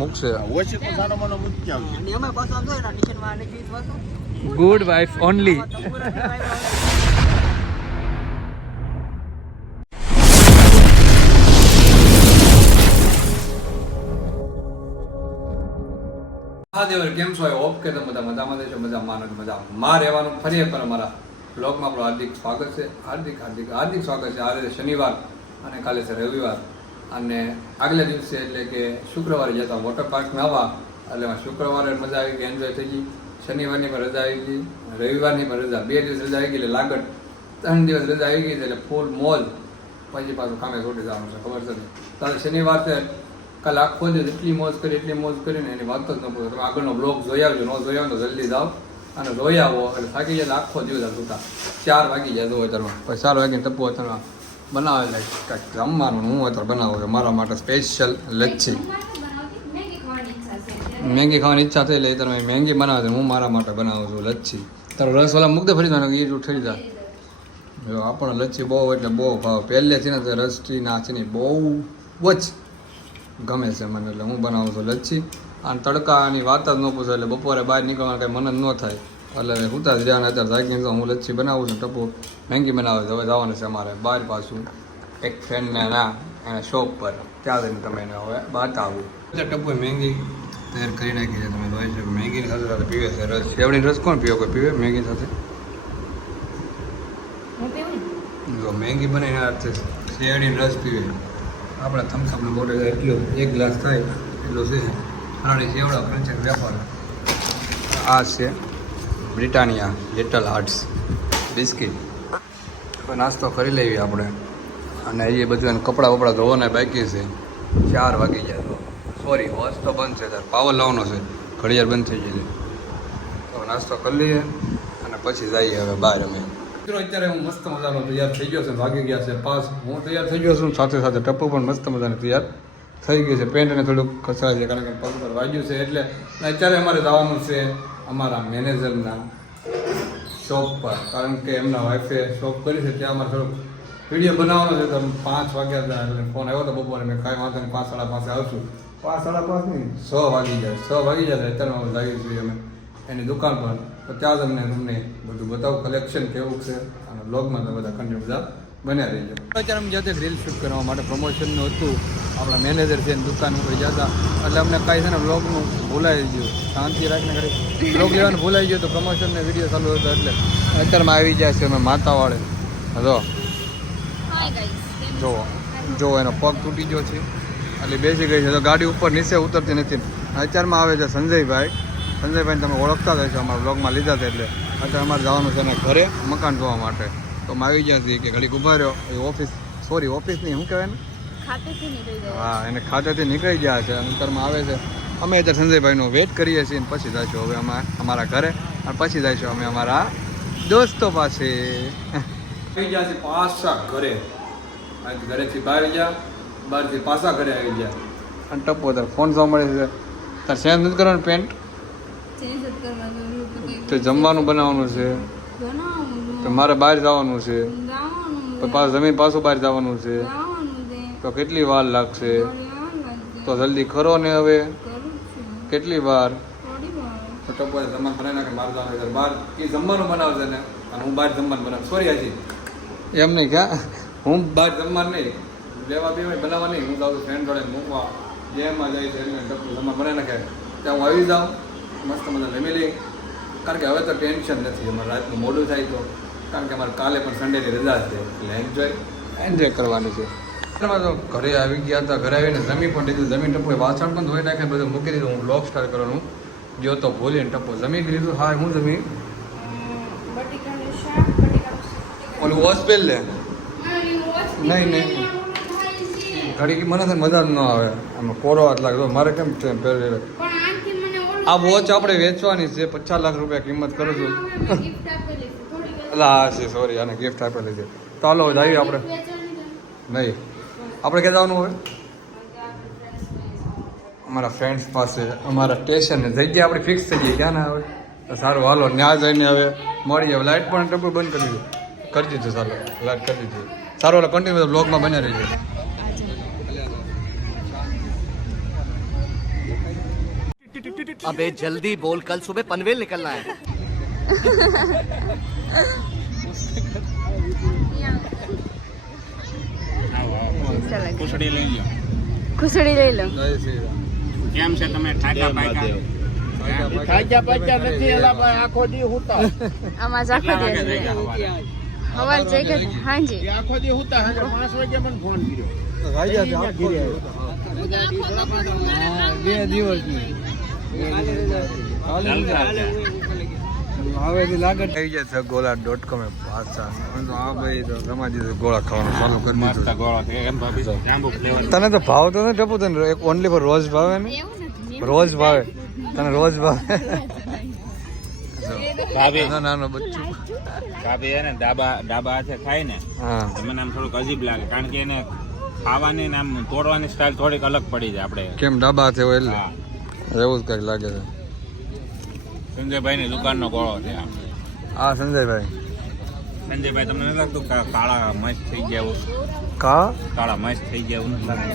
મૂકશે. Good wife only તંબુરા drive હા દેવર કેમ છો? હોપ કે તમે બધા મજામાં છો મજા માનો છો મજા માં રહેવાનું ફરી એકવાર અમારા બ્લોગમાં આપણું હાર્દિક સ્વાગત છે. હાર્દિક હાર્દિક હાર્દિક સ્વાગત છે. આજે શનિવાર અને કાલે છે રવિવાર. અને આગલા દિવસે એટલે કે શુક્રવારે જતા વોટર પાર્કમાં આવવા એટલે એમાં શુક્રવારે મજા આવી ગઈ એન્જોય થઈ ગઈ. શનિવારની પણ રજા આવી ગઈ, રવિવારની પણ રજા, બે દિવસ રજા આવી ગઈ, એટલે લાગત ત્રણ દિવસ રજા આવી ગઈ, એટલે ફૂલ મોજ પછી પાછું કામે છોડી જવાનું છે, ખબર છે કાલે શનિવાર છે, કાલે આખો દિવસ એટલી મોજ કરી, એટલી મોજ કરીને એની વાત જ ન પૂછો તમે આગળનો બ્લોગ જોઈ આવજો, ન જોઈ આવો તો જલ્દી જાઓ અને જોઈ આવો, એટલે થાકી જાય આખો દિવસ સુતા. ચાર વાગી જાય જો તરવા પછી ચાર વાગીને તપવો અત્યારમાં બનાવે કંઈક જમવાનું હું અત્યારે બનાવું છું. મારા માટે સ્પેશિયલ લચ્છી. મેંગી ખાવાની ઈચ્છા થઈ એટલે તમે મેંગી બનાવે હું મારા માટે બનાવું છું લચ્છી. તારો રસ વાળા મુગ્ધ ફરી જાય એ જો થઈ જાય. જો આપણને લચ્છી બહુ એટલે બહુ ભાવ. પહેલેથી ને રસથી ના છે ને બહુ જ ગમે છે મને. એટલે હું બનાવું છું લચ્છી. અને તડકાની વાત જ ન પૂછો એટલે બપોરે બહાર નીકળવાનું કંઈ મન જ ન થાય. એટલે હું ત્યાં જ્યાં અત્યારે જાગીને તો હું લચ્છી બનાવું છું ટપુ. મેંગી બનાવે હવે જવાનું છે અમારે બહાર પાછું. એક ફ્રેન્ડને ના એના શોપ પર. ત્યાં જઈને તમે એને હવે બતાવું. ટપુએ મેંગી તૈયાર કરી નાખી છે તમે જોઈ શકો મેંગીની સાથે સાથે પીવે છે રસ. શેવડી રસ કોણ પીવો? કોઈ પીવે મેંગી સાથે? જો મેંગી બનાવીને એના અર્થે શેરડીનો રસ પીવે. આપણે થમ્સઅપનો બોટલ એટલો એક ગ્લાસ થાય એટલો છે. અને સેવડા ક્રંચન વેપાર આ છે. Britannia little hearts biscuit. નાસ્તો કરી લેવી આપણે. અને એ બધું કપડાં વપડા ધોવાના બાકી છે. ચાર વાગી જાય તો. સોરી વોચ તો બંધ છે તાર. પાવર લાવવાનો છે. ઘડિયાળ બંધ થઈ છે. તો નાસ્તો કરી લઈએ અને પછી જઈએ હવે બહાર અમે. મિત્રો, અત્યારે હું મસ્ત મજાનો તૈયાર થઈ ગયો છે. ભાગી ગયા છે પાસ હું તૈયાર થઈ ગયો છું. સાથે સાથે ટપ્પુ પણ મસ્ત મજાને તૈયાર થઈ ગયું છે. પેન્ટ એને થોડુંક ખસડાય છે, કારણ કે પગ પર વાગ્યું છે એટલે. અત્યારે અમારે જવાનું છે અમારા મેનેજરના શોપ પર. કારણ કે એમના વાઈફે શોપ કરી છે ત્યાં અમારે થોડુંક વીડિયો બનાવવાનો છે તો પાંચ વાગ્યા હતા એટલે ફોન આવ્યો હતો બપોરે મેં કાંઈ વાંધો નહીં પાંચ સાડા પાંચે આવશું. પાંચ સાડા પાંચ નહીં છ વાગી જાય છ વાગી જાય અત્યારે અમે લાવી છીએ અમે એની દુકાન પર. તો ત્યાં જ અમને તમને બધું બતાવું કલેક્શન કેવું છે અને બ્લોગમાં તો બધા કન્ટિન્યુ બધા બન્યા રહેજો. અત્યારે અમે જાતે રીલ શૂટ કરવા માટે પ્રમોશનનું હતું આપણા મેનેજર છે દુકાન ઉપર જતા. એટલે અમને કાંઈ છે ને બ્લોગનું ભૂલાઈ ગયું. શાંતિ રાખીને કરી બ્લોગ લેવાનું ભૂલાઈ ગયું તો પ્રમોશનને વીડિયો ચાલુ હતો એટલે અત્યારમાં આવી જાય છે અમે માતાવાળે. હતો જો જો એનો પગ તૂટી ગયો છે. એટલે બેસી ગઈ છે. તો ગાડી ઉપર નીચે ઉતરતી નથી. અત્યારમાં આવે છે સંજયભાઈ. સંજયભાઈને તમે ઓળખતા જ હશો અમારા બ્લોગમાં લીધા હતા એટલે. અત્યારે અમારે જવાનું છે ને ઘરે મકાન જોવા માટે. તો આવી ગયા છીએ કે ઘડીક ઊભા રહ્યો. એ ઓફિસ સોરી ઓફિસ નહીં શું કહેવાય ને ખાતેથી નીકળી જાય હા એને ખાતેથી નીકળી ગયા છે. અંતરમાં આવે છે. અમે અત્યારે સંજયભાઈનો વેટ કરીએ છીએ અને પછી જઈશું હવે અમે અમારા ઘરે. અને પછી જઈશું અમે અમારા દોસ્તો પાસે. આવી ગયા છે પાછા ઘરે. ઘરેથી બહાર ગયા. બહારથી પાછા ઘરે આવી ગયા. અને ટપ્પો તાર ફોન જોવા મળે છે. તાર ચેન્જ નથી કરવાનું પેન્ટ ચેન્જ જ કરવાનું તો જમવાનું બનાવવાનું છે. તો મારે બહાર જવાનું છે. તો પાછું જમીન પાછું બહાર જવાનું છે. તો કેટલી વાર લાગશે? તો જલ્દી ખરો ને હવે. કેટલી વાર? તો ટપ્પો જમવાનું બનાવી નાખે બહાર જવાનું બહાર એ જમવાનું બનાવશે ને. અને હું બહાર જમવાનું બનાવ. સોરી હજી એમ નહીં ક્યાં હું બહાર જમવાનું નહીં. લેવા બે બનાવવા નહીં. હું જાઉં છું ફ્રેન્ડ જોડે મૂકવા. જેમાં જાય છે ટપ્પુ જમવાનું બનાવી નાખે. ત્યાં હું આવી જાઉં. મસ્ત મજા ફેમિલી કારણ કે હવે તો ટેન્શન નથી. અમારે રાતનું મોડું થાય તો. કારણ કે અમારે કાલે પણ સન્ડેની રજા છે એટલે એન્જોય એન્જોય કરવાની છે. એમાં તો ઘરે આવી ગયા હતા ઘરે આવીને જમી પણ લીધું. જમીન ટપો વાસણ પણ ધોઈ નાખે બધું મૂકી દીધું. હું બ્લોગ સ્ટાર્ટ કરવાનું. જો તો ભૂલીને ટપ્પો જમી લીધું. હા હું જમી? બટેકાનું શાક બટેકાનું ઓલું વોશ પેલ લે. નહીં, નહીં. ઘડી મને તો મજા જ ન આવે. આમાં કોરો હાથ લાગે. મારે કેમ છે આ વોચ આપણે વેચવાની છે. પચાસ લાખ રૂપિયા કિંમત કરું છું. લા છે સોરી આને ગિફ્ટ આપેલી છે તો હાલો, જઈએ આપણે. નહીં. આપણે ક્યાં જવાનું હવે? અમારા ફ્રેન્ડ્સ પાસે, અમારા સ્ટેશન જગ્યા આપણી ફિક્સ થઈ ગઈ. ક્યાં ના આવે? તો સારું, હાલો, ન્યા જઈને હવે મળી હવે લાઇટ પણ ટેબલ બંધ કરી દીધો. કરી દીધું ચાલો લાઇટ કરી દીધું. સારું, હાલો કન્ટિન્યુ બ્લોગમાં બન્યા રહી જાય અબે જલ્દી બોલ કલ સુબહ પનવેલ નિકલના હૈ ખુશડી લઈ લો. ખુસડી લઈ લો જય કેમ છે તમે ઠાકા પાકા ખાજા પાજા નથી એલા ભાઈ આખો દી હુતા. આમાં આખો કેટલા વાગે દિવસ જઈ ગયા સવારે? હવાર જઈ ગયા હાંજી. આખો દી હુતા વાગે મને ફોન કર્યો. બે દિવસ છે. લાગત થઈ જાય છે ગોળા ડોટ કોમે પાછા. તો આ ભાઈ તો રમાજી તો ગોળા ખાવાનું ચાલુ કરી દીધું ગોળો તને તો ભાવ તો નથી ટપુ તને એક ઓનલી ફોર રોજ ભાવે ને રોજ ભાવે. તને રોજ ભાવે? ભાભી. નાનો નાનો બચ્ચું. ભાભી એને ડાબા ડાબા હાથે ખાય ને મને આમ થોડુંક અજીબ લાગે કારણ કે એને ખાવાની ને આમ તોડવાની સ્ટાઇલ થોડીક અલગ પડી જાય આપણે. કેમ ડાબા હાથે હોય એટલે? એવું જ કઈ લાગે છે. સંજયભાઈ ની દુકાનનો ગોળો છે આ. આ સંજયભાઈ. સંજયભાઈ તમને નથી લાગતું કાળા મસ્ત થઈ ગયા કા? કાળા મસ્ત થઈ ગયા એવું નથી.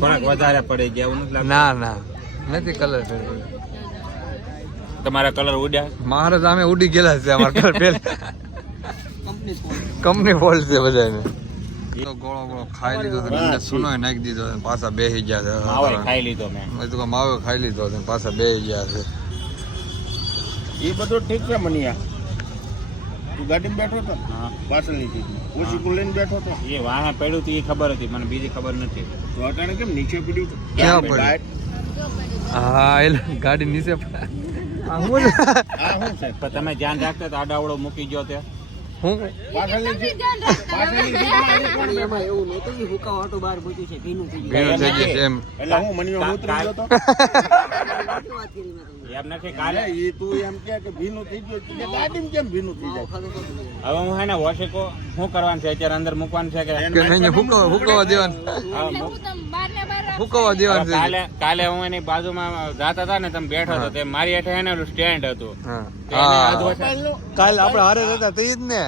થોડાક વધારે પડી ગયા એવું નથી ના ના. નથી કલર ફેરવ્યો તમારા કલર ઉડ્યા? મહારાજ અમે ઉડી ગયેલા છે અમારા કલર પેલા કંપની ફોલ્ટ છે બધાને ગોળો ગોળો ખાઈ લીધો તો સુનો નાખી દીધો પાછા બેસી ગયા માવો ખાઈ લીધો મેં. તો માવો ખાઈ લીધો છે પાછા બેસી ગયા છે. એ બધું ઠીક છે મનિયા. તું ગાડીમાં બેઠો તો? હા. પાછળની ઓછી કુ બેઠો તો? એ વાહે પડ્યું હતું એ ખબર હતી. મને બીજી ખબર નથી. તો અટાણે કેમ નીચે પડ્યું ક્યાં પડ્યું? હા એટલે ગાડી નીચે તમે ધ્યાન રાખતા તો આડાવડો મૂકી ગયો તે. હું? એવું નહોતું હુકાવા બહાર પૂછ્યું છે ભીનું થઈ ગયું. થઈ ગયું એમ. એટલે હું મનીયો ઉતરી ગયો તો? વાત કરી મેં એમ નથી કાલે. એ તું એમ કે કે ભીનું થઈ ગયું એટલે ગાડીમાં કેમ ભીનું થઈ જાય. હવે હું હે ને વોશિકો શું કરવાનું છે? અત્યારે અંદર મૂકવાનું છે કે કે નહીં હુકવા હુકવા દેવાનું. હા, એટલે હુકવા દેવાનું કાલે કાલે હું એની બાજુમાં જાતા હતા ને તમે બેઠો હતા તે મારી હેઠે એને સ્ટેન્ડ હતું. કાલ આપણે હારે હતા તે જ ને.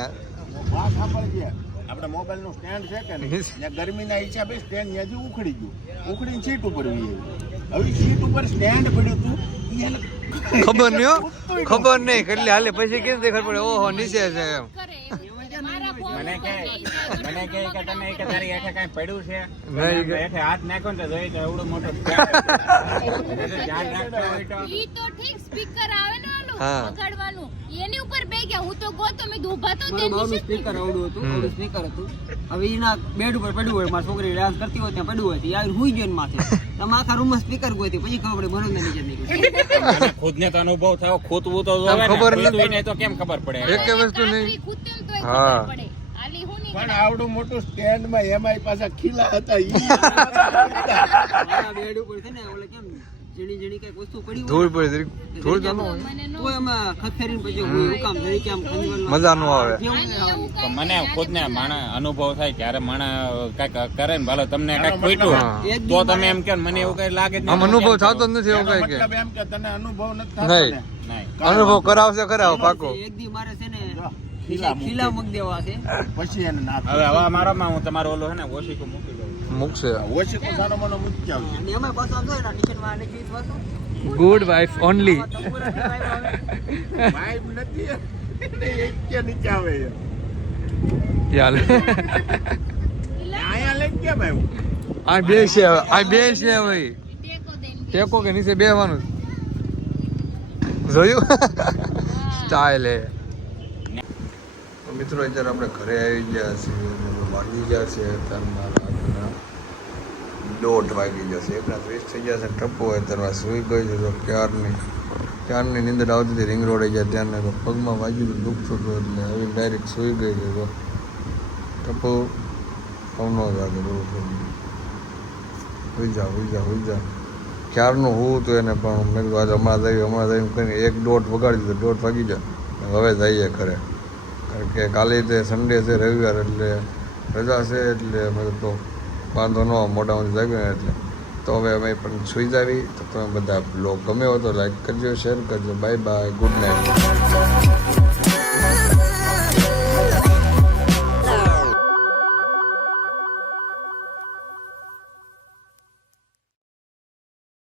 વાત સાંભળજે આપણે મોબાઈલનું સ્ટેન્ડ છે કે નહીં? ગરમીના હિસાબે સ્ટેન્ડ ત્યાંથી ઉખડી ગયું. ઉખડીને સીટ ઉપર હવે સીટ ઉપર સ્ટેન્ડ પડ્યું હતું એને ખબર નહીં ખબર નહીં. કેટલી હાલે પછી કેવી ખબર પડે? ઓહો નીચે છે એમ. મને કે મને કે કે તમે કે તારી હેઠે કાંઈ પડ્યું છે? હેઠે હાથ નાખ્યો ને તો જોઈ તો એવડો મોટું ધ્યાન રાખતો હોય તો. ઈ તો ઠીક સ્પીકર આવે ને ઓલું પકડવાનું એની ઉપર બે ગયા હું તો ગોતો મે ઊભા તો મારું તેની મારું સ્પીકર આવડું હતું આવડું સ્પીકર હતું. હવે એના બેડ ઉપર પડ્યું હોય મારી છોકરી ડાન્સ કરતી હોય ત્યાં પડ્યું હોય ત્યાં આવીને હુઈ ગયો ને માથે. તમે આખા રૂમમાં સ્પીકર ગોતી પછી ખબર પડે મને નીચે નીકળી ખુદ ને તો અનુભવ થયો ખોતવું તો ખબર નથી. નહીં તો કેમ ખબર પડે? એક વસ્તુ નહીં. તોય હા. ખબર પડે. નહીં પણ આવડું મોટું સ્ટેન્ડમાં એમાંય પાછા ખીલા હતા ઈ. મારા બેડ ઉપર છે ને હોય મને ખુદ એમાં મજા ન આવે. માણા મને ખુદને માણે અનુભવ થાય ત્યારે માણા કંઈક કરે ને ભલે તમને કંઈક ખોટું તો તમે એમ કે મને એવું કઈ લાગે જ નહીં. આમ અનુભવ થતો નથી એવું કઈ કે. એમ કે તને અનુભવ નથી અનુભવ કરાવશે કરાવો પાકો એક દી મારે છે ને ખીલા મૂકે. દેવા. છે. પછી એને હવે હવે મારામાં હું તમારો ઓલો હે ને ઓશિકો મૂકી દઉં. મૂકશે. મને મૂકી આવશે અને આમ વાતો. ગુડ વાઇફ ઓનલી વાઇબ નથી એક કે નીચે આવે છે. ચાલ અહીંયા કેમ આવ્યું આ બે છે આ બે છે ભાઈ. ટેકો કે નીચે બેહવાનું જોયું? સ્ટાઇલ હે મિત્રો અત્યારે આપણે ઘરે આવી ગયા છીએ વાગી ગયા છે અત્યારમાં રાતના દોઢ વાગી ગયા છે. એકના ફ્રેશ થઈ ગયા છે ટપ્પો અત્યારમાં સુઈ ગયો છે. તો ક્યારની ક્યારની નીંદર આવતી હતી રિંગ રોડ ગયા ત્યારને તો પગમાં વાગ્યું હતું દુખતું હતું, એટલે આવીને ડાયરેક્ટ સુઈ ગઈ છે. તો ટપ્પો આવનો લાગે, બહુ હોઈ જા જા, હોઈ જા. ક્યારનું હું તો એને પણ મેં કીધું, આજે હમણાં જઈએ હમણાં જઈને કરીને એક દોઢ વગાડી દીધો, દોઢ વાગી જાય હવે જઈએ કારણ કે કાલે તે સન્ડે છે, રવિવાર એટલે રજા છે એટલે મેં તો વાંધો ન મોટામાંથી જાગ્યો એટલે. તો હવે અમે પણ સુઈ જાવી. તો તમે બધા બ્લોગ ગમ્યો તો લાઈક કરજો શેર કરજો. Bye bye good night